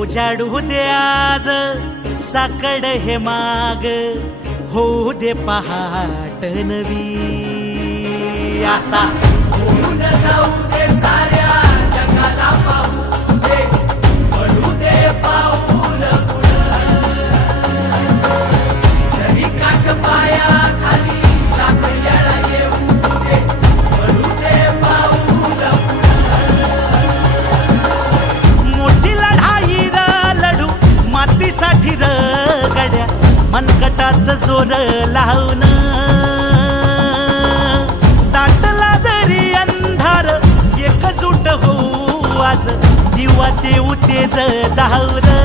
उजाडू दे आज. साकड हे माग. होऊ दे पहाट नवी. आता जाऊ दे मनकटाच जोर लावून दाटला जरी अंधार एकजूट होऊ आज दिवा देऊ तेज धावलं